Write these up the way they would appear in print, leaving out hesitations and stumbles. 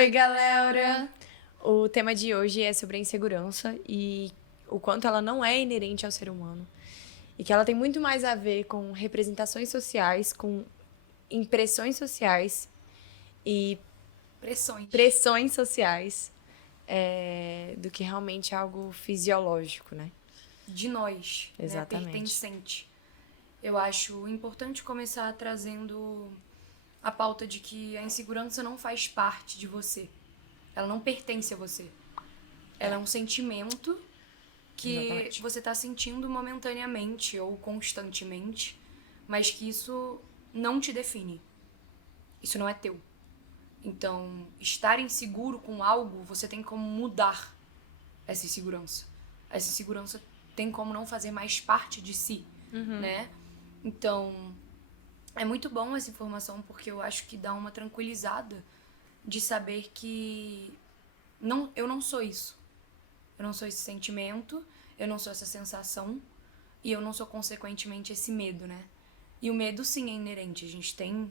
Oi, galera! O tema de hoje é sobre a insegurança e o quanto ela não é inerente ao ser humano. E que ela tem muito mais a ver com representações sociais, com impressões sociais e pressões sociais, do que realmente algo fisiológico, né? De nós, né, Exatamente. pertencente. Eu acho importante começar trazendo a pauta de que a insegurança não faz parte de você. Ela não pertence a você. Ela é um sentimento que Exatamente. você está sentindo momentaneamente ou constantemente, mas que isso não te define. Isso não é teu. Então, estar inseguro com algo, você tem como mudar essa insegurança. Essa insegurança tem como não fazer mais parte de si, né? Então, é muito bom essa informação porque eu acho que dá uma tranquilizada de saber que eu não sou isso. Eu não sou esse sentimento, eu não sou essa sensação e eu não sou, consequentemente, esse medo, né? E o medo, sim, é inerente. A gente tem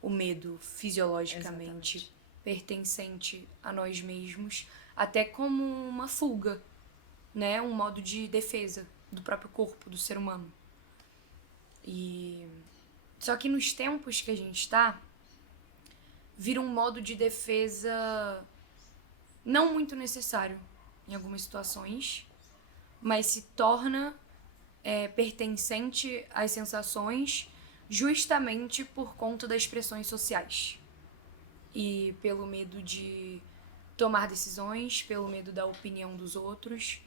o medo fisiologicamente Exatamente. pertencente a nós mesmos, até como uma fuga, né? Um modo de defesa do próprio corpo, do ser humano. Só que nos tempos que a gente está, vira um modo de defesa não muito necessário em algumas situações, mas se torna pertencente às sensações justamente por conta das pressões sociais. E pelo medo de tomar decisões, pelo medo da opinião dos outros,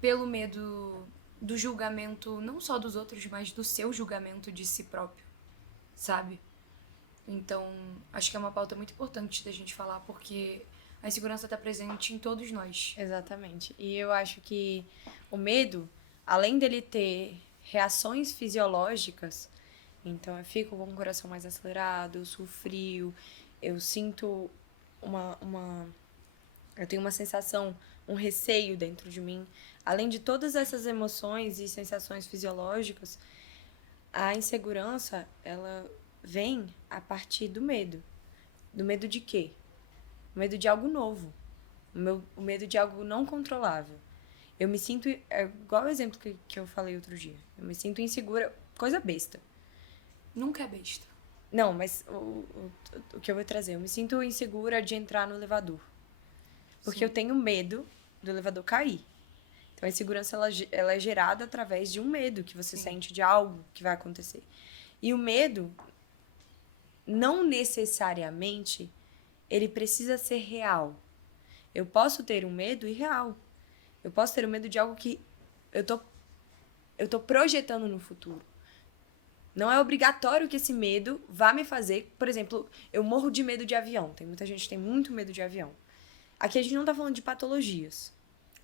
pelo medo do julgamento não só dos outros, mas do seu julgamento de si próprio, sabe? Então, acho que é uma pauta muito importante da gente falar, porque a insegurança está presente em todos nós. Exatamente. E eu acho que o medo, além dele ter reações fisiológicas, então eu fico com o coração mais acelerado, eu suo frio, eu sinto eu tenho uma sensação, um receio dentro de mim. Além de todas essas emoções e sensações fisiológicas, a insegurança, ela vem a partir do medo. Do medo de quê? O medo de algo novo. O medo de algo não controlável. Eu me sinto, é igual o exemplo que eu falei outro dia. Eu me sinto insegura, coisa besta. Nunca é besta. Não, mas o que eu vou trazer? Eu me sinto insegura de entrar no elevador. Porque Sim. eu tenho medo do elevador cair. Então, a insegurança, ela é gerada através de um medo que você sente de algo que vai acontecer. E o medo, não necessariamente, ele precisa ser real. Eu posso ter um medo irreal. Eu posso ter um medo de algo que eu tô projetando no futuro. Não é obrigatório que esse medo vá me fazer... Por exemplo, eu morro de medo de avião. Tem muita gente que tem muito medo de avião. Aqui a gente não tá falando de patologias.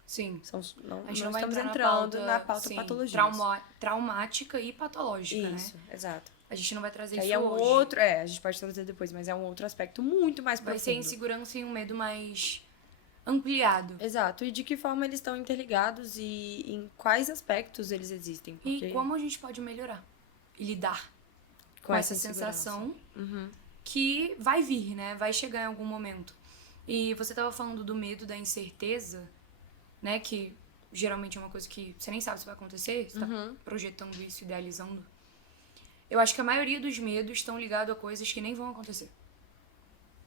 Sim. Não A gente não vai estamos entrar entrando na pauta sim, patologias. traumática e patológica, Isso, né? exato. A gente não vai trazer Que aí isso é um hoje. outro... a gente pode trazer depois, mas é um outro aspecto muito mais Vai ser profundo. insegurança e um medo mais ampliado. Exato. E de que forma eles estão interligados e em quais aspectos eles existem. Porque E como a gente pode melhorar e lidar com essa sensação que vai vir, né? Vai chegar em algum momento. E você tava falando do medo, da incerteza, né? Que geralmente é uma coisa que você nem sabe se vai acontecer, você tá projetando isso, idealizando. Eu acho que a maioria dos medos estão ligados a coisas que nem vão acontecer.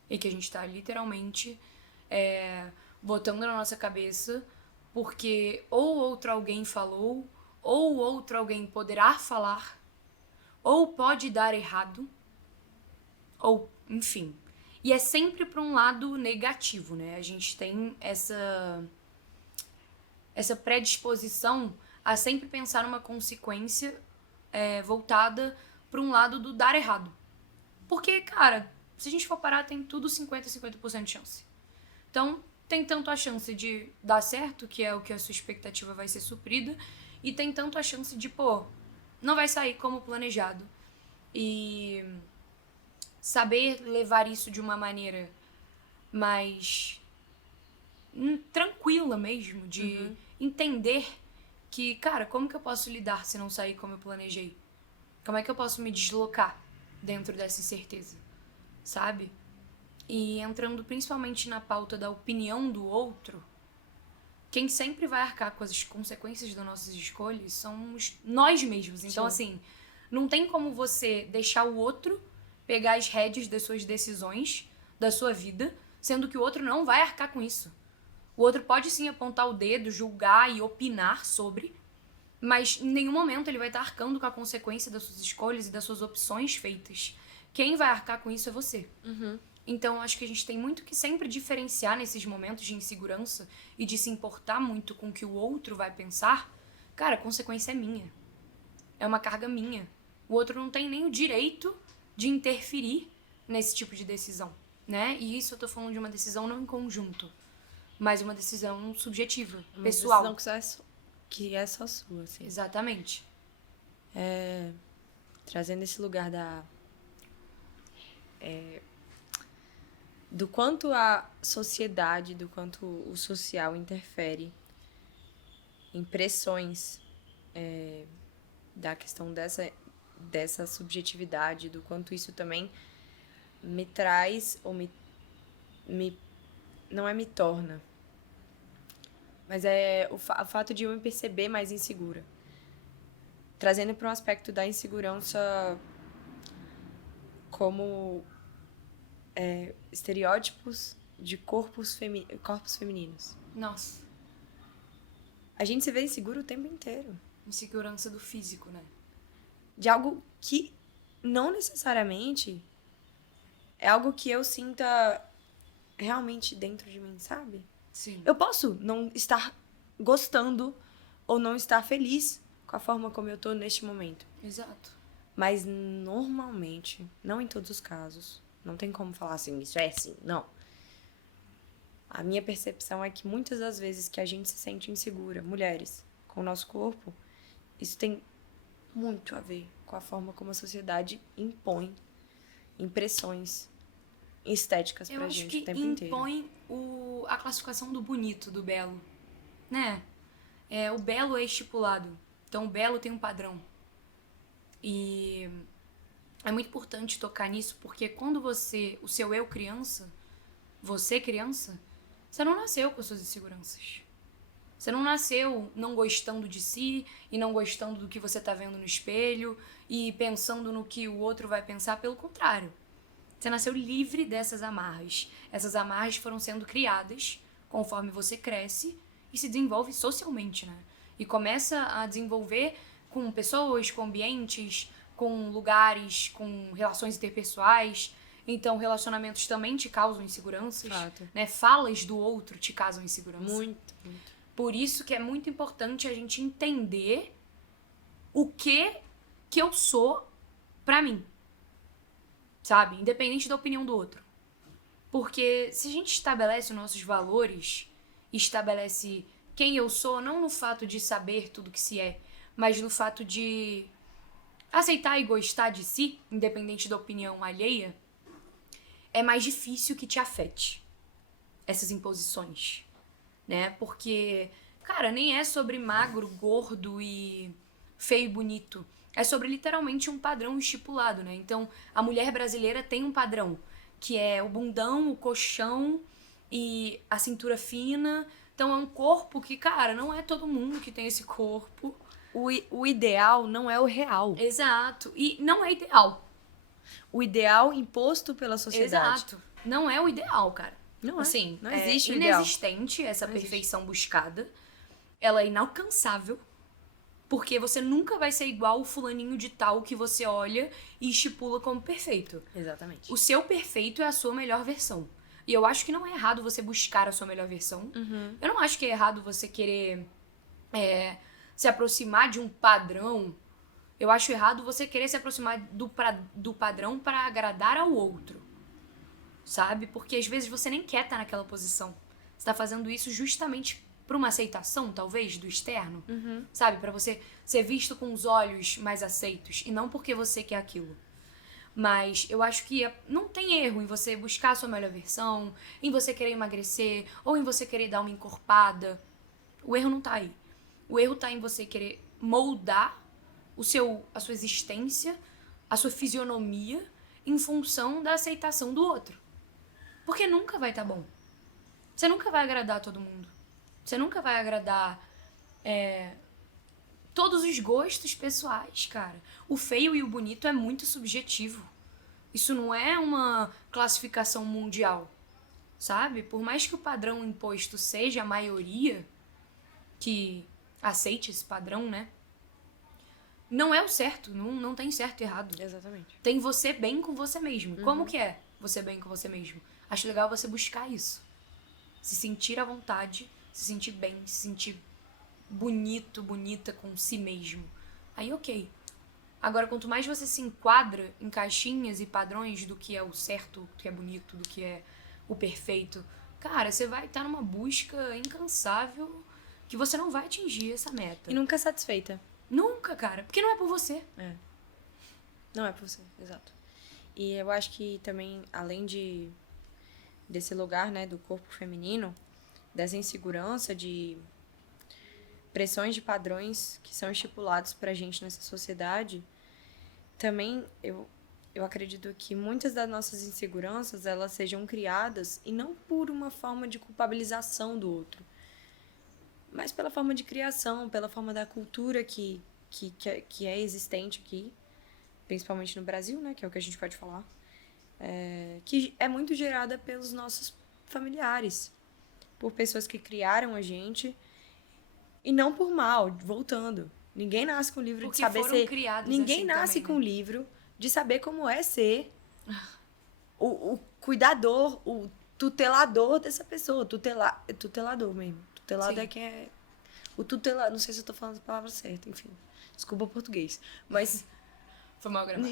E que a gente tá literalmente botando na nossa cabeça porque ou outro alguém falou, ou outro alguém poderá falar, ou pode dar errado, ou enfim. E é sempre para um lado negativo, né? A gente tem essa predisposição a sempre pensar numa consequência voltada para um lado do dar errado. Porque, cara, se a gente for parar, tem tudo 50% de chance. Então, tem tanto a chance de dar certo, que é o que a sua expectativa vai ser suprida, e tem tanto a chance de, não vai sair como planejado. E saber levar isso de uma maneira mais tranquila mesmo, de entender que, cara, como que eu posso lidar se não sair como eu planejei? Como é que eu posso me deslocar dentro dessa incerteza? Sabe? E entrando principalmente na pauta da opinião do outro, quem sempre vai arcar com as consequências das nossas escolhas somos nós mesmos. Então, assim, não tem como você deixar o outro pegar as rédeas das suas decisões, da sua vida, sendo que o outro não vai arcar com isso. O outro pode sim apontar o dedo, julgar e opinar sobre, mas em nenhum momento ele vai estar arcando com a consequência das suas escolhas e das suas opções feitas. Quem vai arcar com isso é você. Então, acho que a gente tem muito que sempre diferenciar nesses momentos de insegurança e de se importar muito com o que o outro vai pensar. Cara, a consequência é minha. É uma carga minha. O outro não tem nem o direito de interferir nesse tipo de decisão, né? E isso eu tô falando de uma decisão não em conjunto, mas uma decisão subjetiva, pessoal. Uma decisão que é só sua, assim. Exatamente. Trazendo esse lugar do quanto a sociedade, do quanto o social interfere em pressões da questão dessa subjetividade, do quanto isso também me traz ou não é me torna, mas é o fato de eu me perceber mais insegura. Trazendo para um aspecto da insegurança como estereótipos de corpos femininos. Nossa. A gente se vê inseguro o tempo inteiro. Insegurança do físico, né? De algo que não necessariamente é algo que eu sinta realmente dentro de mim, sabe? Sim. Eu posso não estar gostando ou não estar feliz com a forma como eu tô neste momento. Exato. Mas normalmente, não em todos os casos, não tem como falar assim, isso é assim, não. A minha percepção é que muitas das vezes que a gente se sente insegura, mulheres, com o nosso corpo, isso tem muito a ver com a forma como a sociedade impõe impressões estéticas pra gente o tempo inteiro. Eu acho que impõe a classificação do bonito, do belo, né? O belo é estipulado, então o belo tem um padrão. E é muito importante tocar nisso, porque quando o seu eu criança, você criança, você não nasceu com suas inseguranças. Você não nasceu não gostando de si e não gostando do que você tá vendo no espelho e pensando no que o outro vai pensar, pelo contrário. Você nasceu livre dessas amarras. Essas amarras foram sendo criadas conforme você cresce e se desenvolve socialmente, né? E começa a desenvolver com pessoas, com ambientes, com lugares, com relações interpessoais. Então, relacionamentos também te causam inseguranças. Fato. Né? Falas do outro te causam insegurança. Muito, muito. Por isso que é muito importante a gente entender o que eu sou pra mim. Sabe? Independente da opinião do outro. Porque se a gente estabelece os nossos valores, estabelece quem eu sou, não no fato de saber tudo que se é, mas no fato de aceitar e gostar de si, independente da opinião alheia, é mais difícil que te afete essas imposições, né? Porque, cara, nem é sobre magro, gordo e feio e bonito. É sobre literalmente um padrão estipulado, né? Então, a mulher brasileira tem um padrão, que é o bundão, o colchão e a cintura fina. Então, é um corpo que, cara, não é todo mundo que tem esse corpo. O ideal não é o real. Exato. E não é ideal. O ideal imposto pela sociedade. Exato. Não é o ideal, cara. Não é. Assim, não existe o ideal. Inexistente essa Não perfeição buscada. Ela é inalcançável. Porque você nunca vai ser igual o fulaninho de tal que você olha e estipula como perfeito. Exatamente. O seu perfeito é a sua melhor versão. E eu acho que não é errado você buscar a sua melhor versão. Eu não acho que é errado você querer se aproximar de um padrão. Eu acho errado você querer se aproximar do padrão para agradar ao outro. Sabe? Porque às vezes você nem quer estar naquela posição. Você tá fazendo isso justamente por uma aceitação, talvez, do externo. Sabe? Pra você ser visto com os olhos mais aceitos. E não porque você quer aquilo. Mas eu acho que não tem erro em você buscar a sua melhor versão, em você querer emagrecer, ou em você querer dar uma encorpada. O erro não tá aí. O erro tá em você querer moldar a sua existência, a sua fisionomia, em função da aceitação do outro. Porque nunca vai estar bom. Você nunca vai agradar todo mundo. Você nunca vai agradar todos os gostos pessoais, cara. O feio e o bonito é muito subjetivo. Isso não é uma classificação mundial, sabe? Por mais que o padrão imposto seja a maioria que aceite esse padrão, né? Não é o certo, não tem certo e errado. Exatamente. Tem você bem com você mesmo. Como que é você bem com você mesmo? Acho legal você buscar isso. Se sentir à vontade, se sentir bem, se sentir bonito, bonita com si mesmo. Aí ok. Agora, quanto mais você se enquadra em caixinhas e padrões do que é o certo, do que é bonito, do que é o perfeito, cara, você vai estar numa busca incansável que você não vai atingir essa meta. E nunca é satisfeita. Nunca, cara. Porque não é por você. Não é por você, exato. E eu acho que também, além desse lugar, né, do corpo feminino, dessa insegurança, de pressões de padrões que são estipulados pra gente nessa sociedade, também eu acredito que muitas das nossas inseguranças, elas sejam criadas, e não por uma forma de culpabilização do outro, mas pela forma de criação, pela forma da cultura que é existente aqui, principalmente no Brasil, né, que é o que a gente pode falar, que é muito gerada pelos nossos familiares, por pessoas que criaram a gente, e não por mal, voltando. Ninguém nasce com o livro Porque de saber foram ser... criados Ninguém assim nasce também, com né? o livro de saber como é ser o cuidador, o tutelador dessa pessoa. Tutelador mesmo. Tutelado Sim. é quem é... O tutelador... Não sei se eu tô falando a palavra certa, enfim. Desculpa o português. Mas... Foi mal gravado.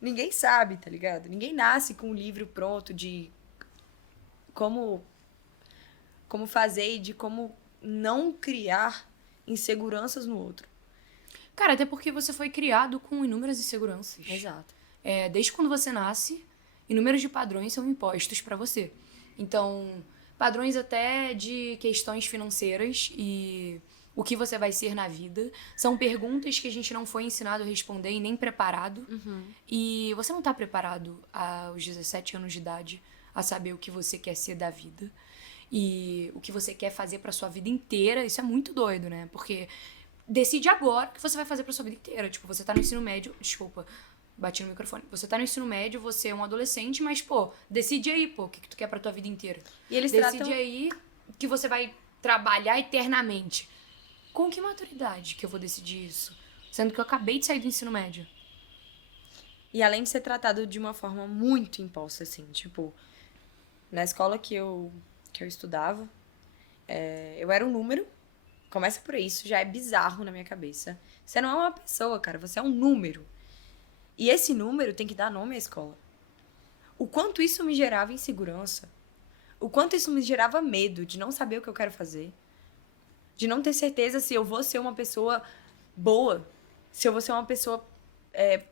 Ninguém sabe, tá ligado? Ninguém nasce com um livro pronto de como fazer e de como não criar inseguranças no outro. Cara, até porque você foi criado com inúmeras inseguranças. Exato. Desde quando você nasce, inúmeros de padrões são impostos pra você. Então, padrões até de questões financeiras e o que você vai ser na vida. São perguntas que a gente não foi ensinado a responder e nem preparado. E você não tá preparado aos 17 anos de idade a saber o que você quer ser da vida. E o que você quer fazer pra sua vida inteira. Isso é muito doido, né? Porque decide agora o que você vai fazer pra sua vida inteira. Tipo, você tá no ensino médio... Desculpa, bati no microfone. Você tá no ensino médio, você é um adolescente, mas, pô, decide aí, pô, o que tu quer pra tua vida inteira. E eles Decide tratam... aí que você vai trabalhar eternamente. Com que maturidade que eu vou decidir isso? Sendo que eu acabei de sair do ensino médio. E além de ser tratado de uma forma muito imposta, assim, tipo... Na escola que eu estudava, eu era um número. Começa por aí, isso já é bizarro na minha cabeça. Você não é uma pessoa, cara, você é um número. E esse número tem que dar nome à escola. O quanto isso me gerava insegurança. O quanto isso me gerava medo de não saber o que eu quero fazer. De não ter certeza se eu vou ser uma pessoa boa. Se eu vou ser uma pessoa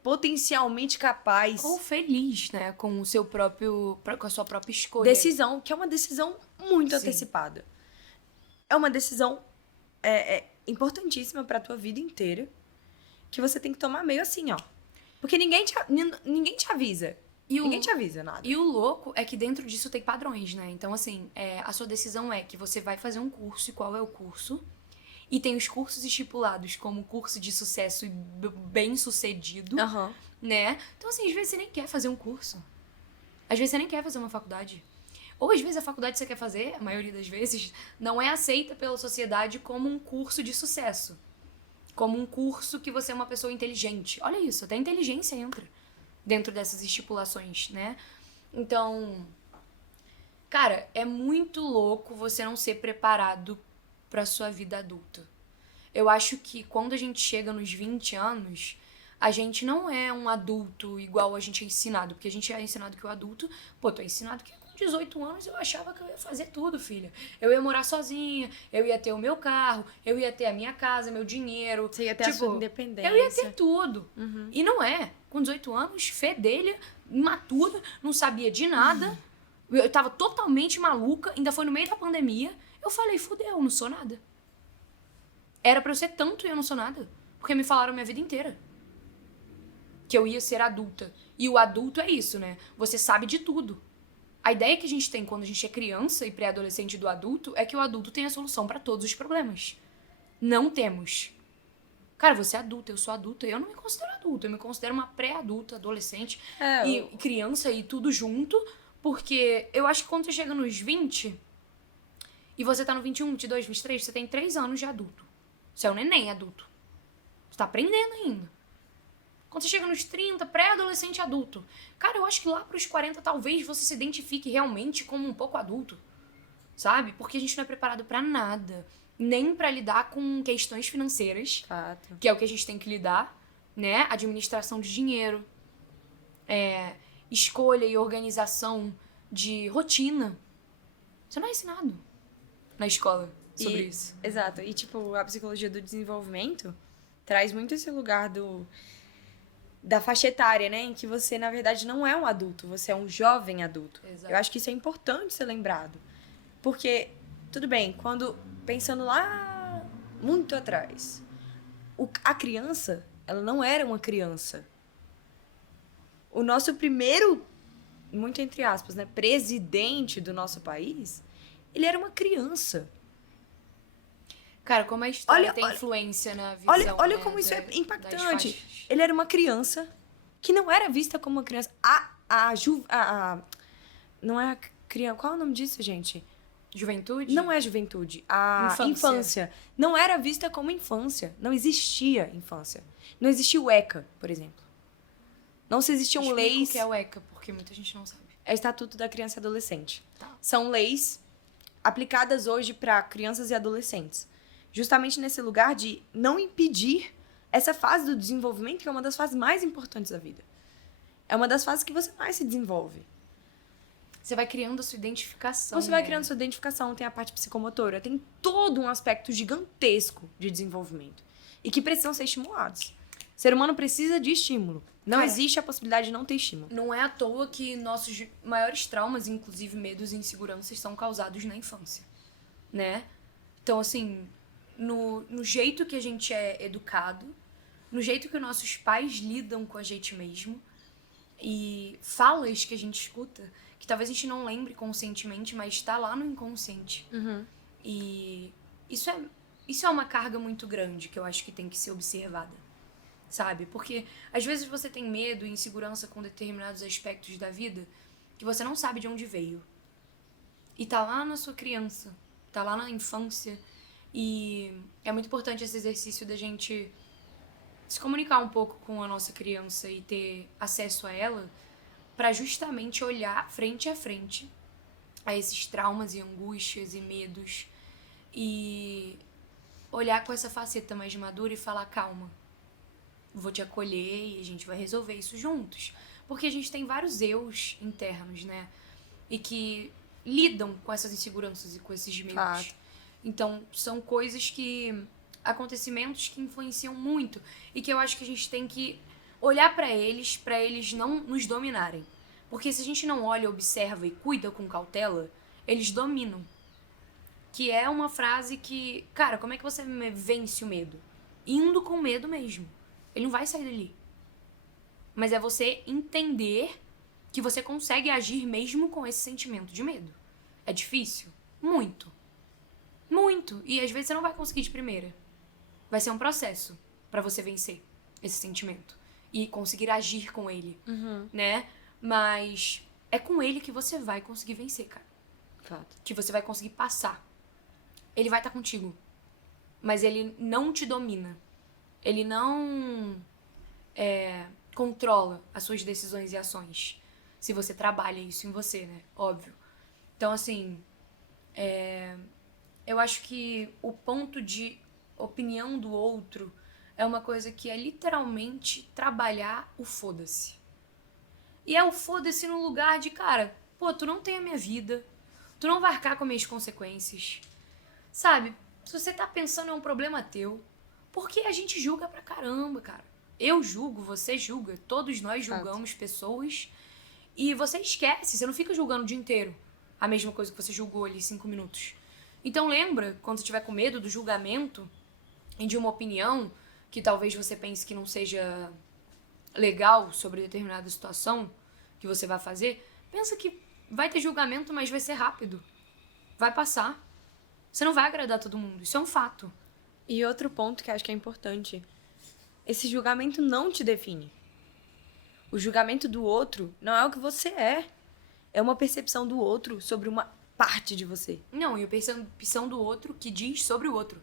potencialmente capaz. Ou feliz, né? Com o seu próprio... com a sua própria escolha. Decisão, que é uma decisão muito antecipada. É uma decisão importantíssima pra tua vida inteira. Que você tem que tomar meio assim, ó. Porque ninguém te avisa. Ninguém te avisa nada. E o louco é que dentro disso tem padrões, né? Então, assim, a sua decisão é que você vai fazer um curso, e qual é o curso? E tem os cursos estipulados como curso de sucesso e bem-sucedido, né? Então, assim, às vezes você nem quer fazer um curso. Às vezes você nem quer fazer uma faculdade. Ou às vezes a faculdade que você quer fazer, a maioria das vezes, não é aceita pela sociedade como um curso de sucesso. Como um curso que você é uma pessoa inteligente. Olha isso, até a inteligência entra dentro dessas estipulações, né? Então, cara, é muito louco você não ser preparado pra sua vida adulta. Eu acho que quando a gente chega nos 20 anos, a gente não é um adulto igual a gente é ensinado. Porque a gente é ensinado que o adulto... Pô, tô ensinado que com 18 anos eu achava que eu ia fazer tudo, filha. Eu ia morar sozinha, eu ia ter o meu carro, eu ia ter a minha casa, meu dinheiro. Você ia ter a sua independência. Eu ia ter tudo. E não é. Com 18 anos, fedelha, imatura, não sabia de nada. Eu tava totalmente maluca, ainda foi no meio da pandemia. Eu falei, fudeu, eu não sou nada. Era pra eu ser tanto e eu não sou nada. Porque me falaram minha vida inteira que eu ia ser adulta. E o adulto é isso, né? Você sabe de tudo. A ideia que a gente tem quando a gente é criança e pré-adolescente do adulto é que o adulto tem a solução pra todos os problemas. Não temos. Cara, você é adulta, eu sou adulta, eu não me considero adulta, eu me considero uma pré-adulta, adolescente e criança e tudo junto, porque eu acho que quando você chega nos 20 e você tá no 21, 22, 23, você tem 3 anos de adulto. Você é um neném adulto. Você tá aprendendo ainda. Quando você chega nos 30, pré-adolescente adulto. Cara, eu acho que lá pros 40 talvez você se identifique realmente como um pouco adulto. Sabe? Porque a gente não é preparado pra nada. Nem pra lidar com questões financeiras. Fato. Que é o que a gente tem que lidar, né? Administração de dinheiro. Escolha e organização de rotina. Você não é ensinado na escola sobre isso. Exato. E, tipo, a psicologia do desenvolvimento traz muito esse lugar da faixa etária, né? Em que você, na verdade, não é um adulto. Você é um jovem adulto. Exato. Eu acho que isso é importante ser lembrado. Porque, tudo bem, pensando lá muito atrás, a criança, ela não era uma criança. O nosso primeiro, muito entre aspas, né, presidente do nosso país, ele era uma criança. Cara, como a história tem influência na visão, Olha né, como isso é das impactante. faixas. Ele era uma criança que não era vista como uma criança. Não é a criança. Qual é o nome disso, gente? Juventude? Não é juventude. A infância. Não era vista como infância. Não existia infância. Não existia o ECA, por exemplo. Não se existiam Explica leis. o que é o ECA, porque muita gente não sabe. É o Estatuto da Criança e Adolescente. Tá. São leis aplicadas hoje para crianças e adolescentes. Justamente nesse lugar de não impedir essa fase do desenvolvimento, que é uma das fases mais importantes da vida. É uma das fases que você mais se desenvolve. Você vai criando a sua identificação. Você vai criando sua identificação, tem a parte psicomotora, tem todo um aspecto gigantesco de desenvolvimento. E que precisam ser estimulados. O ser humano precisa de estímulo. Não existe a possibilidade de não ter estímulo. Não é à toa que nossos maiores traumas, inclusive medos e inseguranças, são causados na infância, né? Então, assim, no jeito que a gente é educado, no jeito que nossos pais lidam com a gente mesmo, e falas que a gente escuta, que talvez a gente não lembre conscientemente, mas está lá no inconsciente. Uhum. E isso é uma carga muito grande que eu acho que tem que ser observada, sabe? Porque às vezes você tem medo e insegurança com determinados aspectos da vida que você não sabe de onde veio. E tá lá na sua criança, tá lá na infância. E é muito importante esse exercício da gente se comunicar um pouco com a nossa criança e ter acesso a ela para justamente olhar frente a frente a esses traumas e angústias e medos e olhar com essa faceta mais madura e falar, calma, vou te acolher e a gente vai resolver isso juntos. Porque a gente tem vários eus internos, né? E que lidam com essas inseguranças e com esses medos. Claro. Então, são coisas acontecimentos que influenciam muito e que eu acho que a gente tem que olhar para eles não nos dominarem. Porque se a gente não olha, observa e cuida com cautela, eles dominam. Que é uma frase que, cara, como é que você vence o medo? Indo com medo mesmo. Ele não vai sair dali. Mas é você entender que você consegue agir mesmo com esse sentimento de medo. É difícil? Muito. Muito. E às vezes você não vai conseguir de primeira. Vai ser um processo pra você vencer esse sentimento. E conseguir agir com ele, né? Mas é com ele que você vai conseguir vencer, cara. Fato. Que você vai conseguir passar. Ele vai estar contigo. Mas ele não te domina. Ele não controla as suas decisões e ações. Se você trabalha isso em você, né? Óbvio. Então, assim, eu acho que o ponto de opinião do outro é uma coisa que é literalmente trabalhar o foda-se. E é o foda-se no lugar de, cara, pô, tu não tem a minha vida, tu não vai arcar com as minhas consequências. Sabe? Se você tá pensando é um problema teu, porque a gente julga pra caramba, cara. Eu julgo, você julga, todos nós julgamos pessoas e você esquece, você não fica julgando o dia inteiro a mesma coisa que você julgou ali 5 minutos. Então lembra, quando você tiver com medo do julgamento e de uma opinião que talvez você pense que não seja legal sobre determinada situação que você vai fazer, pensa que vai ter julgamento, mas vai ser rápido. Vai passar. Você não vai agradar todo mundo. Isso é um fato. E outro ponto que eu acho que é importante. Esse julgamento não te define. O julgamento do outro não é o que você é. É uma percepção do outro sobre uma parte de você. Não, e a percepção do outro que diz sobre o outro.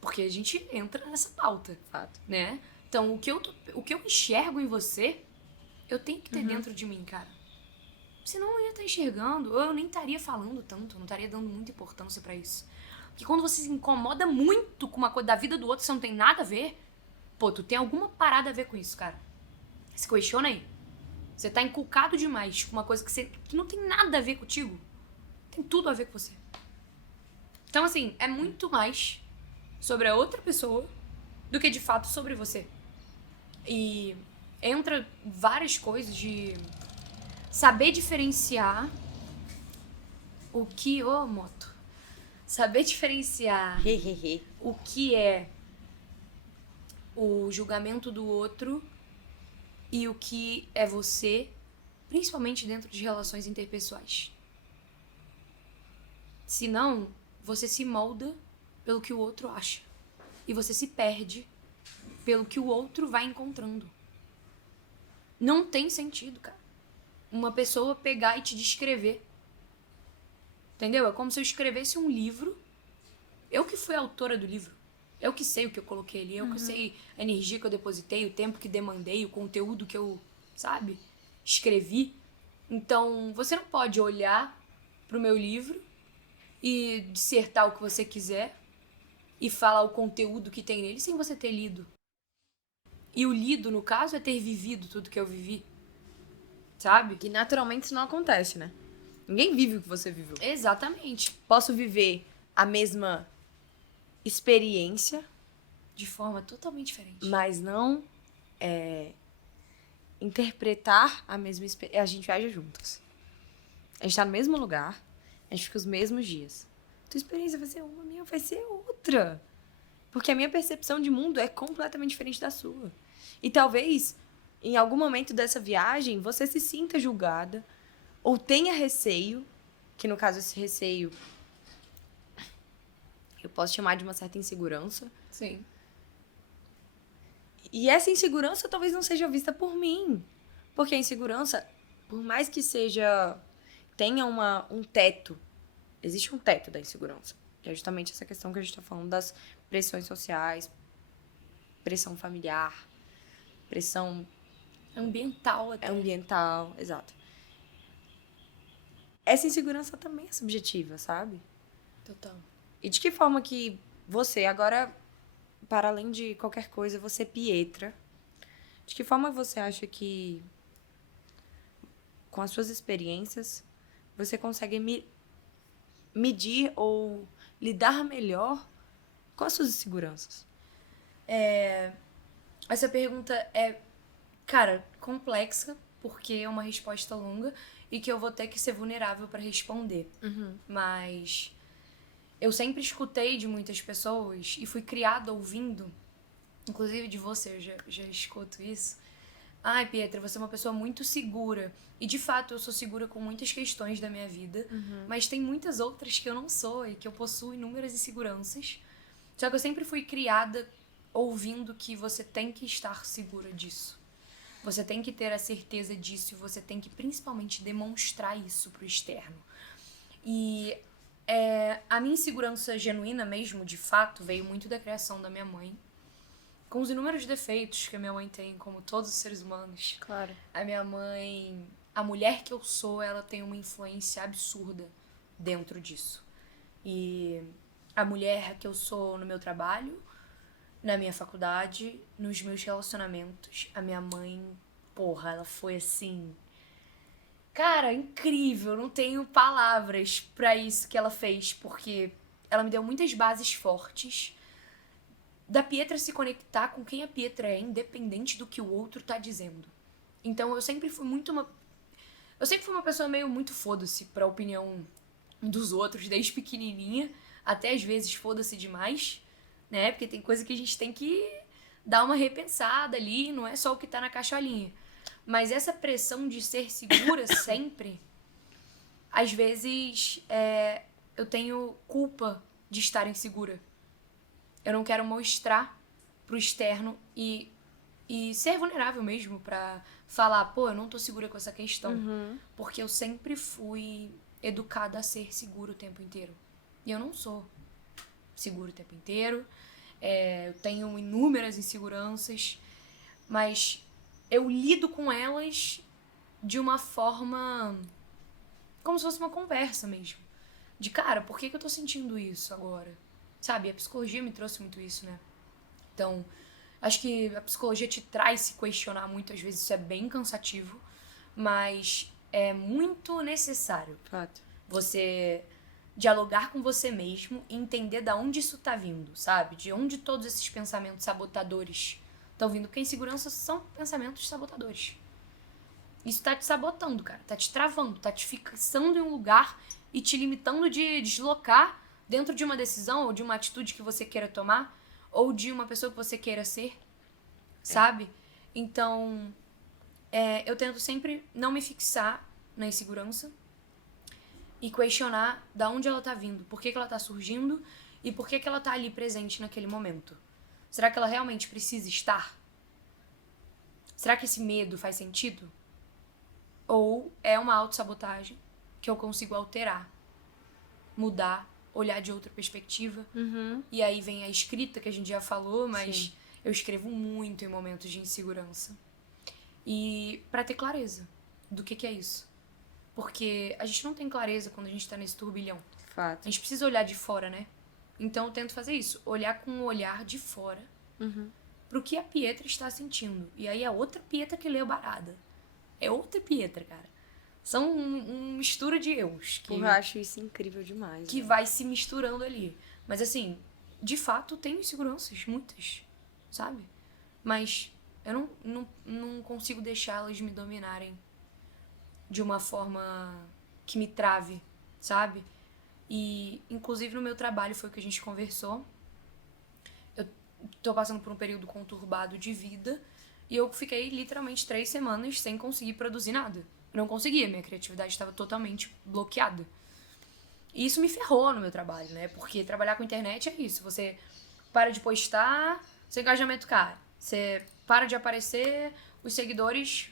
Porque a gente entra nessa pauta. Fato. Né? Então, o que eu enxergo em você, eu tenho que ter dentro de mim, cara. Senão eu não ia estar enxergando, ou eu nem estaria falando tanto, não estaria dando muita importância pra isso. Porque quando você se incomoda muito com uma coisa da vida do outro, você não tem nada a ver, pô, tu tem alguma parada a ver com isso, cara. Se questiona aí. Você tá inculcado demais com uma coisa que não tem nada a ver contigo. Tem tudo a ver com você. Então, assim, é muito mais sobre a outra pessoa do que, de fato, sobre você. E entra várias coisas de saber diferenciar o que... Ô, moto. Saber diferenciar o que é o julgamento do outro e o que é você, principalmente dentro de relações interpessoais. Senão, você se molda pelo que o outro acha. E você se perde pelo que o outro vai encontrando. Não tem sentido, cara. Uma pessoa pegar e te descrever. Entendeu? É como se eu escrevesse um livro. Eu que fui a autora do livro. Eu que sei o que eu coloquei ali. Eu que sei a energia que eu depositei, o tempo que demandei, o conteúdo que eu, sabe, escrevi. Então, você não pode olhar pro meu livro e dissertar o que você quiser e falar o conteúdo que tem nele sem você ter lido. E o lido, no caso, é ter vivido tudo que eu vivi. Sabe? Que naturalmente isso não acontece, né? Ninguém vive o que você viveu. Exatamente. Posso viver a mesma experiência, De forma totalmente diferente. mas não interpretar a mesma experiência. A gente viaja juntas. A gente tá no mesmo lugar, a gente fica os mesmos dias. Tua experiência vai ser uma, a minha vai ser outra. Porque a minha percepção de mundo é completamente diferente da sua. E talvez, em algum momento dessa viagem, você se sinta julgada ou tenha receio, que no caso esse receio eu posso chamar de uma certa insegurança. Sim. E essa insegurança talvez não seja vista por mim. Porque a insegurança, por mais que tenha um teto, existe um teto da insegurança. Que é justamente essa questão que a gente está falando das pressões sociais, pressão familiar, pressão Ambiental até. ambiental, exato. Essa insegurança também é subjetiva, sabe? Total. E de que forma que você, agora, para além de qualquer coisa, você Pietra, de que forma você acha que, com as suas experiências, você consegue medir ou lidar melhor com as suas inseguranças? Essa pergunta é, cara, complexa, porque é uma resposta longa e que eu vou ter que ser vulnerável para responder. Mas eu sempre escutei de muitas pessoas e fui criada ouvindo, inclusive de você, eu já escuto isso. Ai, Pietra, você é uma pessoa muito segura. E, de fato, eu sou segura com muitas questões da minha vida. Mas tem muitas outras que eu não sou e que eu possuo inúmeras inseguranças. Só que eu sempre fui criada ouvindo que você tem que estar segura disso. Você tem que ter a certeza disso e você tem que, principalmente, demonstrar isso pro externo. E a minha insegurança genuína mesmo, de fato, veio muito da criação da minha mãe. Com os inúmeros defeitos que a minha mãe tem, como todos os seres humanos. Claro. A minha mãe, a mulher que eu sou, ela tem uma influência absurda dentro disso. E a mulher que eu sou no meu trabalho, na minha faculdade, nos meus relacionamentos, a minha mãe, porra, ela foi assim... Cara, incrível, não tenho palavras pra isso que ela fez, porque ela me deu muitas bases fortes da Pietra se conectar com quem a Pietra é, independente do que o outro tá dizendo. Então eu sempre fui uma pessoa meio muito foda-se pra opinião dos outros, desde pequenininha, até às vezes foda-se demais, né? Porque tem coisa que a gente tem que dar uma repensada ali, não é só o que tá na caixolinha. Mas essa pressão de ser segura sempre às vezes, eu tenho culpa de estar insegura. Eu não quero mostrar pro externo e ser vulnerável mesmo pra falar, pô, eu não tô segura com essa questão. Porque eu sempre fui educada a ser segura o tempo inteiro. E eu não sou segura o tempo inteiro. Eu tenho inúmeras inseguranças, mas eu lido com elas de uma forma como se fosse uma conversa mesmo. De, cara, por que eu tô sentindo isso agora? Sabe, a psicologia me trouxe muito isso, né? Então, acho que a psicologia te traz se questionar muito, às vezes isso é bem cansativo, mas é muito necessário. Fato. Você dialogar com você mesmo e entender de onde isso tá vindo, sabe? De onde todos esses pensamentos sabotadores estão vindo. Porque insegurança são pensamentos sabotadores. Isso tá te sabotando, cara. Tá te travando, tá te fixando em um lugar e te limitando de deslocar dentro de uma decisão ou de uma atitude que você queira tomar ou de uma pessoa que você queira ser, sabe? Então, eu tento sempre não me fixar na insegurança e questionar da onde ela tá vindo, por que ela tá surgindo e por que ela tá ali presente naquele momento. Será que ela realmente precisa estar? Será que esse medo faz sentido? Ou é uma autossabotagem que eu consigo alterar, mudar, olhar de outra perspectiva. E aí vem a escrita, que a gente já falou, mas eu escrevo muito em momentos de insegurança. E pra ter clareza do que é isso. Porque a gente não tem clareza quando a gente tá nesse turbilhão. Fato. A gente precisa olhar de fora, né? Então eu tento fazer isso, olhar com o olhar de fora pro que a Pietra está sentindo. E aí é outra Pietra que leu Barada. É outra Pietra, cara. São um mistura de eus. Eu acho isso incrível demais. Que vai se misturando ali. Mas assim, de fato, tenho inseguranças, muitas, sabe? Mas eu não consigo deixá-las me dominarem de uma forma que me trave, sabe? E, inclusive, no meu trabalho foi o que a gente conversou. Eu tô passando por um período conturbado de vida e eu fiquei literalmente 3 semanas sem conseguir produzir nada. Eu não conseguia, minha criatividade estava totalmente bloqueada. E isso me ferrou no meu trabalho, né? Porque trabalhar com internet é isso. Você para de postar, seu engajamento cai. Você para de aparecer, os seguidores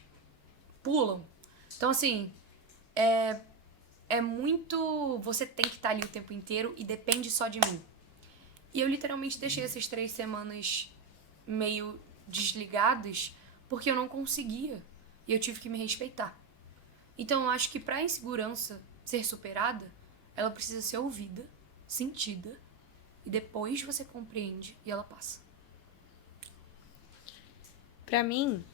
pulam. Então, assim, é muito... Você tem que estar ali o tempo inteiro e depende só de mim. E eu literalmente deixei essas 3 semanas meio desligadas porque eu não conseguia. E eu tive que me respeitar. Então, eu acho que pra insegurança ser superada, ela precisa ser ouvida, sentida, e depois você compreende e ela passa. Pra mim,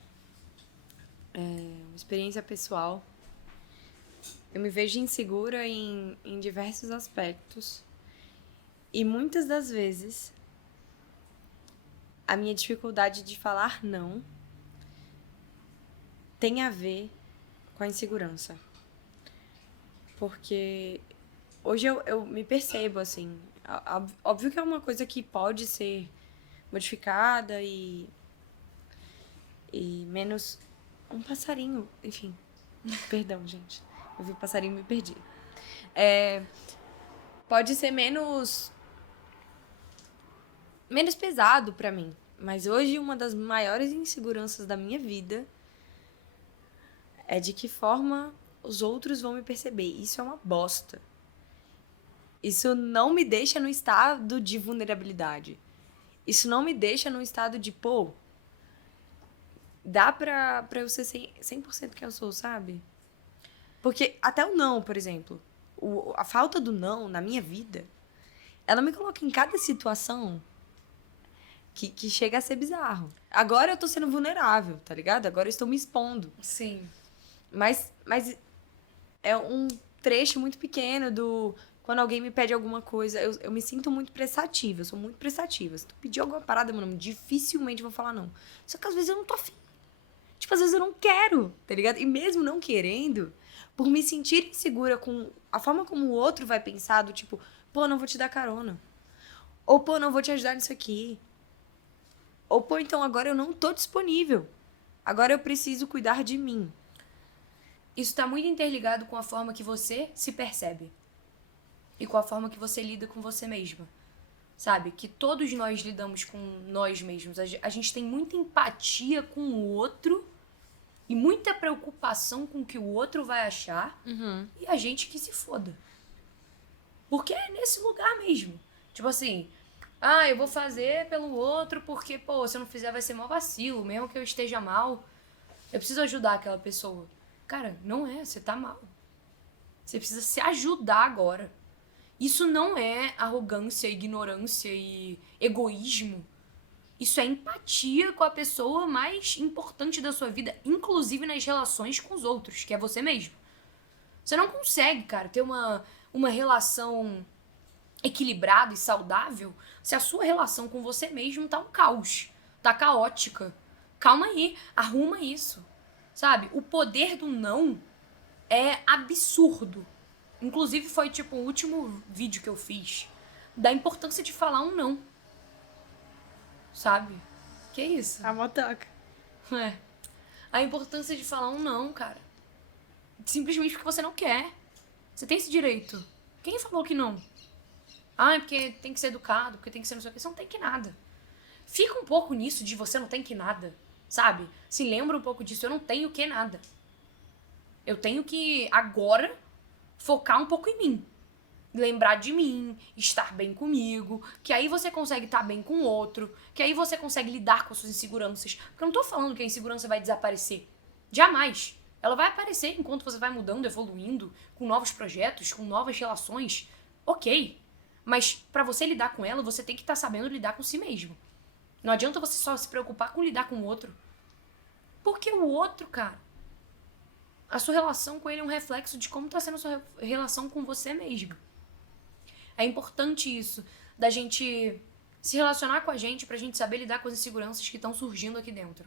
uma experiência pessoal, eu me vejo insegura em diversos aspectos. E muitas das vezes, a minha dificuldade de falar não tem a ver com a insegurança. Porque hoje eu me percebo, assim, óbvio que é uma coisa que pode ser modificada e menos... Um passarinho, enfim. Perdão, gente. Eu vi o passarinho e me perdi. Pode ser menos pesado pra mim. Mas hoje uma das maiores inseguranças da minha vida é de que forma os outros vão me perceber. Isso é uma bosta. Isso não me deixa no estado de vulnerabilidade. Isso não me deixa no estado de, pô, dá pra eu ser 100% quem eu sou, sabe? Porque até o não, por exemplo, a falta do não na minha vida, ela me coloca em cada situação que chega a ser bizarro. Agora eu tô sendo vulnerável, tá ligado? Agora eu estou me expondo. Sim. Mas é um trecho muito pequeno do... Quando alguém me pede alguma coisa, eu me sinto muito prestativa. Eu sou muito prestativa. Se tu pedir alguma parada, mano, dificilmente vou falar não. Só que às vezes eu não tô afim. Tipo, às vezes eu não quero, tá ligado? E mesmo não querendo, por me sentir insegura com a forma como o outro vai pensar, do tipo, pô, não vou te dar carona. Ou, pô, não vou te ajudar nisso aqui. Ou, pô, então agora eu não tô disponível. Agora eu preciso cuidar de mim. isso tá muito interligado com a forma que você se percebe. E com a forma que você lida com você mesma. Sabe? Que todos nós lidamos com nós mesmos. A gente tem muita empatia com o outro e muita preocupação com o que o outro vai achar. E a gente que se foda. Porque é nesse lugar mesmo. Tipo assim, eu vou fazer pelo outro porque, pô, se eu não fizer vai ser mó vacilo. Mesmo que eu esteja mal, eu preciso ajudar aquela pessoa. Cara, não é, você tá mal. Você precisa se ajudar agora. Isso não é arrogância, ignorância e egoísmo. Isso é empatia com a pessoa mais importante da sua vida, inclusive nas relações com os outros, que é você mesmo. Você não consegue, cara, ter uma relação equilibrada e saudável se a sua relação com você mesmo tá um caos, tá caótica. Calma aí, arruma isso, sabe? O poder do não é absurdo. Inclusive foi tipo o último vídeo que eu fiz da importância de falar um não. Sabe? Que isso? A motoca. É. A importância de falar um não, cara. Simplesmente porque você não quer. Você tem esse direito. Quem falou que não? É porque tem que ser educado, porque tem que ser não sei o que. Você não tem que nada. Fica um pouco nisso de você não tem que nada, sabe? Se lembra um pouco disso. Eu não tenho que nada. Eu tenho que, agora, focar um pouco em mim. Lembrar de mim, estar bem comigo, que aí você consegue estar bem com o outro, que aí você consegue lidar com as suas inseguranças. Porque eu não tô falando que a insegurança vai desaparecer. Jamais. Ela vai aparecer enquanto você vai mudando, evoluindo, com novos projetos, com novas relações. Ok. Mas pra você lidar com ela, você tem que estar sabendo lidar com si mesmo. Não adianta você só se preocupar com lidar com o outro. Porque o outro, cara, a sua relação com ele é um reflexo de como tá sendo a sua relação com você mesmo. É importante isso, da gente se relacionar com a gente pra gente saber lidar com as inseguranças que estão surgindo aqui dentro.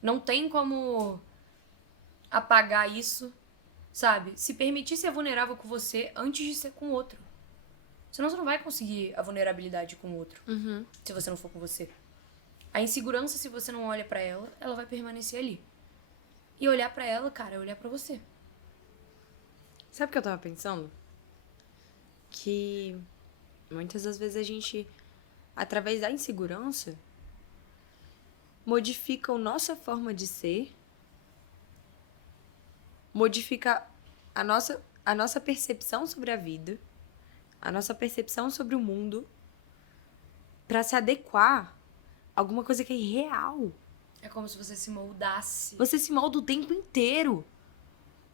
Não tem como apagar isso, sabe? Se permitir ser vulnerável com você antes de ser com o outro. Senão você não vai conseguir a vulnerabilidade com o outro, se você não for com você. A insegurança, se você não olha pra ela, ela vai permanecer ali. E olhar pra ela, cara, é olhar pra você. Sabe o que eu tava pensando? Que muitas das vezes a gente, através da insegurança, modifica a nossa forma de ser, modifica a nossa percepção sobre a vida, a nossa percepção sobre o mundo, pra se adequar a alguma coisa que é irreal. É como se você se moldasse. Você se molda o tempo inteiro.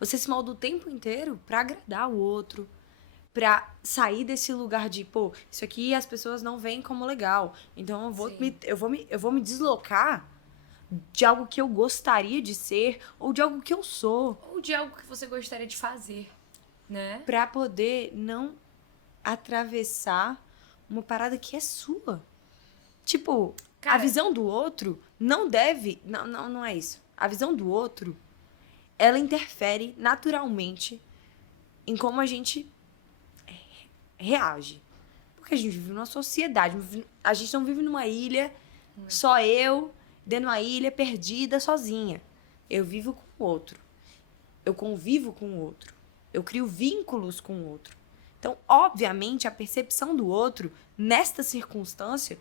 Você se molda o tempo inteiro pra agradar o outro, pra sair desse lugar de, pô, isso aqui as pessoas não veem como legal. Então eu vou me deslocar de algo que eu gostaria de ser ou de algo que eu sou. Ou de algo que você gostaria de fazer, né? Pra poder não atravessar uma parada que é sua. Tipo, cara, a visão do outro não deve... Não é isso. A visão do outro, ela interfere naturalmente em como a gente reage. Porque a gente vive numa sociedade. A gente não vive numa ilha, só eu, dentro de uma ilha, perdida, sozinha. Eu vivo com o outro. Eu convivo com o outro. Eu crio vínculos com o outro. Então, obviamente, a percepção do outro, nesta circunstância,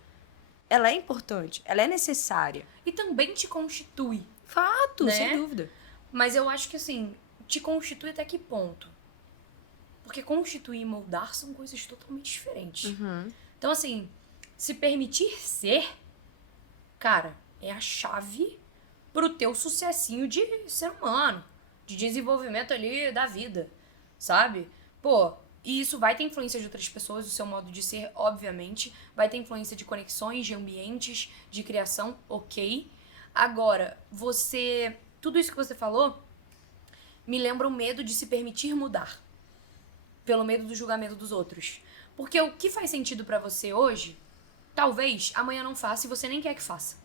ela é importante, ela é necessária. E também te constitui. Fato, né? sem dúvida. Mas eu acho que, assim, te constitui até que ponto? Porque constituir e moldar são coisas totalmente diferentes. Então, assim, se permitir ser, cara, é a chave pro teu sucessinho de ser humano, de desenvolvimento ali da vida, sabe? Pô, e isso vai ter influência de outras pessoas, do seu modo de ser, obviamente. Vai ter influência de conexões, de ambientes, de criação, ok. Agora, tudo isso que você falou me lembra o medo de se permitir mudar. Pelo medo do julgamento dos outros. Porque o que faz sentido pra você hoje, talvez amanhã não faça e você nem quer que faça.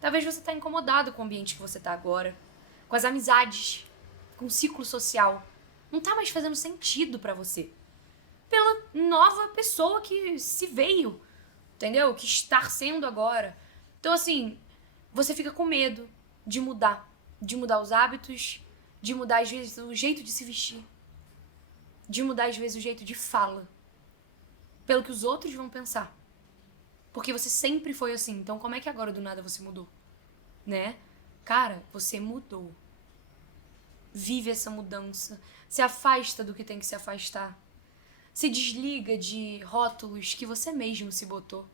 Talvez você tá incomodado com o ambiente que você tá agora, com as amizades, com o ciclo social. Não tá mais fazendo sentido pra você. Pela nova pessoa que se veio, entendeu? Que está sendo agora. Então, assim, você fica com medo de mudar os hábitos, de mudar, às vezes, o jeito de se vestir, de mudar, às vezes, o jeito de fala, pelo que os outros vão pensar. Porque você sempre foi assim, então como é que agora do nada você mudou? Né? Cara, você mudou. Vive essa mudança. Se afasta do que tem que se afastar. Se desliga de rótulos que você mesmo se botou.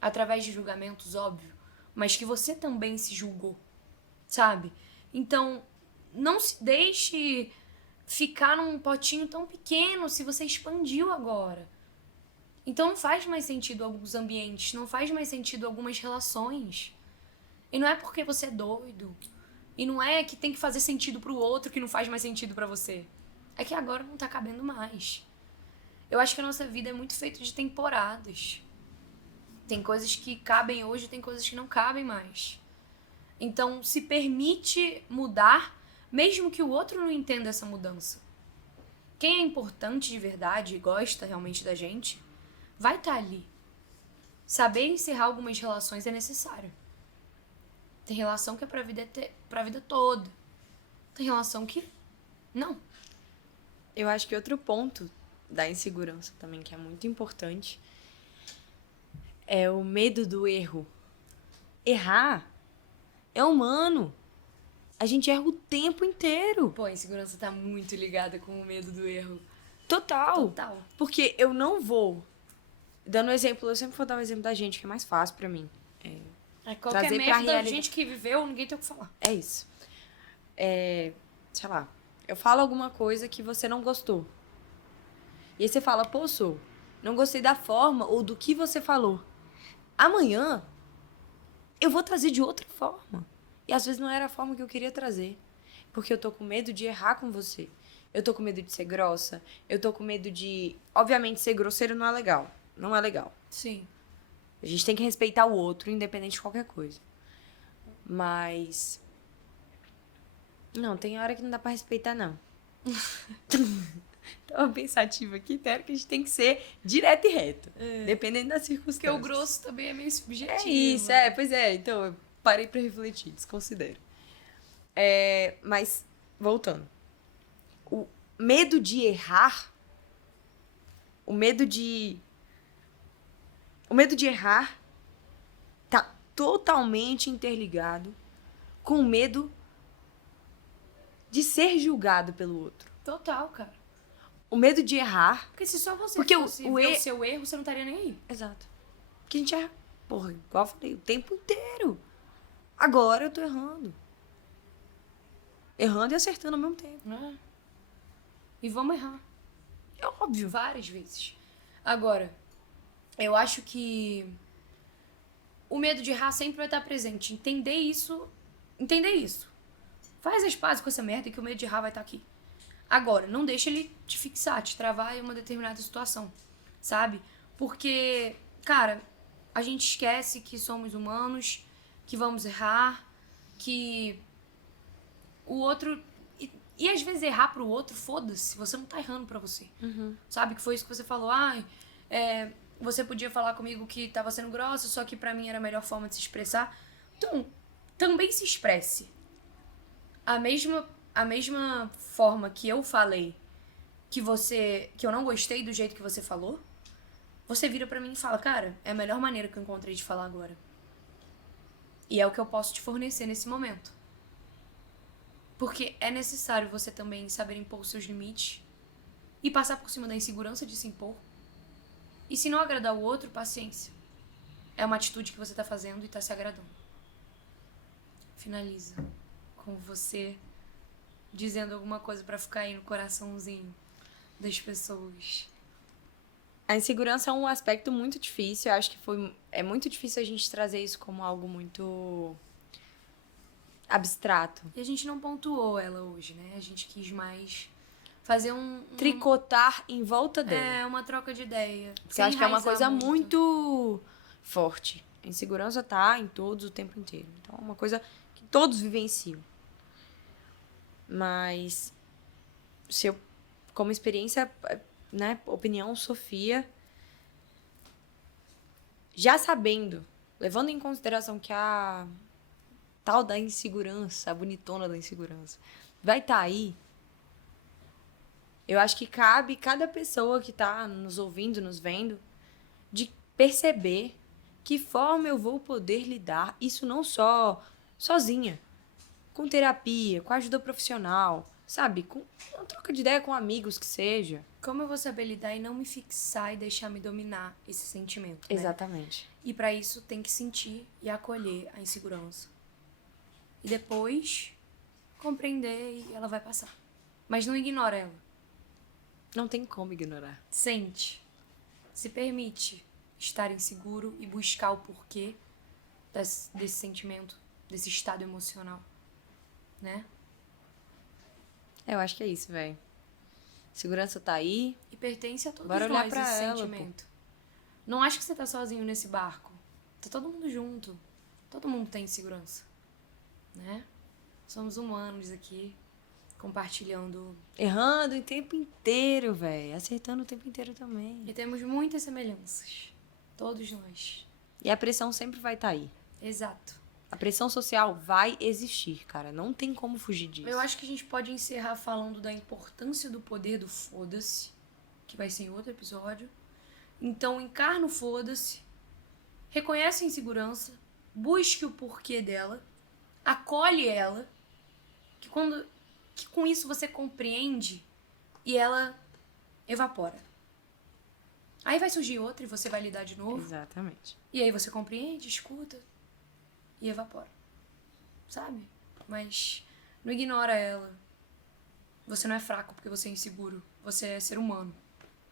Através de julgamentos, óbvio. Mas que você também se julgou. Sabe? Então, não se deixe ficar num potinho tão pequeno se você expandiu agora. Então não faz mais sentido alguns ambientes, não faz mais sentido algumas relações. E não é porque você é doido. E não é que tem que fazer sentido pro outro que não faz mais sentido pra você. É que agora não tá cabendo mais. Eu acho que a nossa vida é muito feita de temporadas. Tem coisas que cabem hoje, tem coisas que não cabem mais. Então, se permite mudar, mesmo que o outro não entenda essa mudança. Quem é importante de verdade e gosta realmente da gente, vai estar ali. Saber encerrar algumas relações é necessário. Tem relação que é pra vida toda. Tem relação que não. Eu acho que outro ponto da insegurança também, que é muito importante, é o medo do erro. Errar é humano. A gente erra o tempo inteiro. Pô, a insegurança tá muito ligada com o medo do erro. Total. Total. Porque eu não vou... Dando exemplo, eu sempre vou dar o exemplo da gente, que é mais fácil pra mim. Qualquer trazer pra merda, realidade. gente que viveu, ninguém tem o que falar. É isso. Sei lá, eu falo alguma coisa que você não gostou. E aí você fala, pô, Sou, não gostei da forma ou do que você falou. Amanhã, eu vou trazer de outra forma. E às vezes não era a forma que eu queria trazer. Porque eu tô com medo de errar com você. Eu tô com medo de ser grossa. Eu tô com medo de... Obviamente, ser grosseiro não é legal. Não é legal. Sim. A gente tem que respeitar o outro, independente de qualquer coisa. Mas... Não, tem hora que não dá pra respeitar, não. Tava pensativa aqui, tem hora que a gente tem que ser direto e reto. Dependendo das circunstâncias. Porque o grosso também é meio subjetivo. É isso, pois é. Então, eu parei pra refletir, desconsidero. Mas, voltando. O medo de errar... O medo de errar tá totalmente interligado com o medo de ser julgado pelo outro. Total, cara. O medo de errar... Porque se só você Porque fosse ver o seu erro, você não estaria nem aí. Exato. Porque a gente erra, porra, igual eu falei, o tempo inteiro. Agora eu tô errando. Errando e acertando ao mesmo tempo. E vamos errar. É óbvio. Várias vezes. Agora, eu acho que o medo de errar sempre vai estar presente. Entender isso. Faz as pazes com essa merda que o medo de errar vai estar aqui. Agora, não deixa ele te fixar, te travar em uma determinada situação, sabe? Porque, cara, a gente esquece que somos humanos, que vamos errar, que o outro... E às vezes errar pro outro, foda-se, você não tá errando pra você. Sabe? Que foi isso que você falou, você podia falar comigo que tava sendo grossa, só que pra mim era a melhor forma de se expressar. Então, também se expresse. A mesma forma que eu falei que eu não gostei do jeito que você falou, você vira pra mim e fala, cara, é a melhor maneira que eu encontrei de falar agora. E é o que eu posso te fornecer nesse momento. Porque é necessário você também saber impor os seus limites e passar por cima da insegurança de se impor. E se não agradar o outro, paciência. É uma atitude que você tá fazendo e tá se agradando. Finaliza com você dizendo alguma coisa pra ficar aí no coraçãozinho das pessoas. A insegurança é um aspecto muito difícil. Eu acho que é muito difícil a gente trazer isso como algo muito abstrato. E a gente não pontuou ela hoje, né? A gente quis mais fazer tricotar em volta dela. Uma troca de ideia. Porque eu acho que é uma coisa muito forte. A insegurança tá em todos o tempo inteiro. Então é uma coisa que todos vivenciam. Mas como experiência, né, opinião, Sofia, já sabendo, levando em consideração que a tal da insegurança, a bonitona da insegurança, vai estar aí. Eu acho que cabe cada pessoa que tá nos ouvindo, nos vendo, de perceber que forma eu vou poder lidar, isso não só sozinha, com terapia, com ajuda profissional, sabe? Com uma troca de ideia com amigos que seja. Como eu vou saber lidar e não me fixar e deixar me dominar esse sentimento, né? Exatamente. E pra isso tem que sentir e acolher a insegurança. E depois compreender e ela vai passar. Mas não ignora ela. Não tem como ignorar. Sente. Se permite estar inseguro e buscar o porquê desse sentimento, desse estado emocional, né? Eu acho que é isso, velho. Segurança tá aí. E pertence a todos Bora olhar nós pra esse ela, sentimento. Não acho que você tá sozinho nesse barco. Tá todo mundo junto. Todo mundo tem insegurança, né? Somos humanos aqui, compartilhando. Errando o tempo inteiro, velho. Acertando o tempo inteiro também. E temos muitas semelhanças. Todos nós. E a pressão sempre vai estar aí. Exato. A pressão social vai existir, cara. Não tem como fugir disso. Eu acho que a gente pode encerrar falando da importância do poder do foda-se, que vai ser em outro episódio. Então, encarna o foda-se, reconhece a insegurança, busque o porquê dela, acolhe ela, que com isso você compreende e ela evapora. Aí vai surgir outra e você vai lidar de novo. Exatamente. E aí você compreende, escuta e evapora. Sabe? Mas não ignora ela. Você não é fraco porque você é inseguro. Você é ser humano.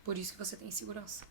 Por isso que você tem insegurança.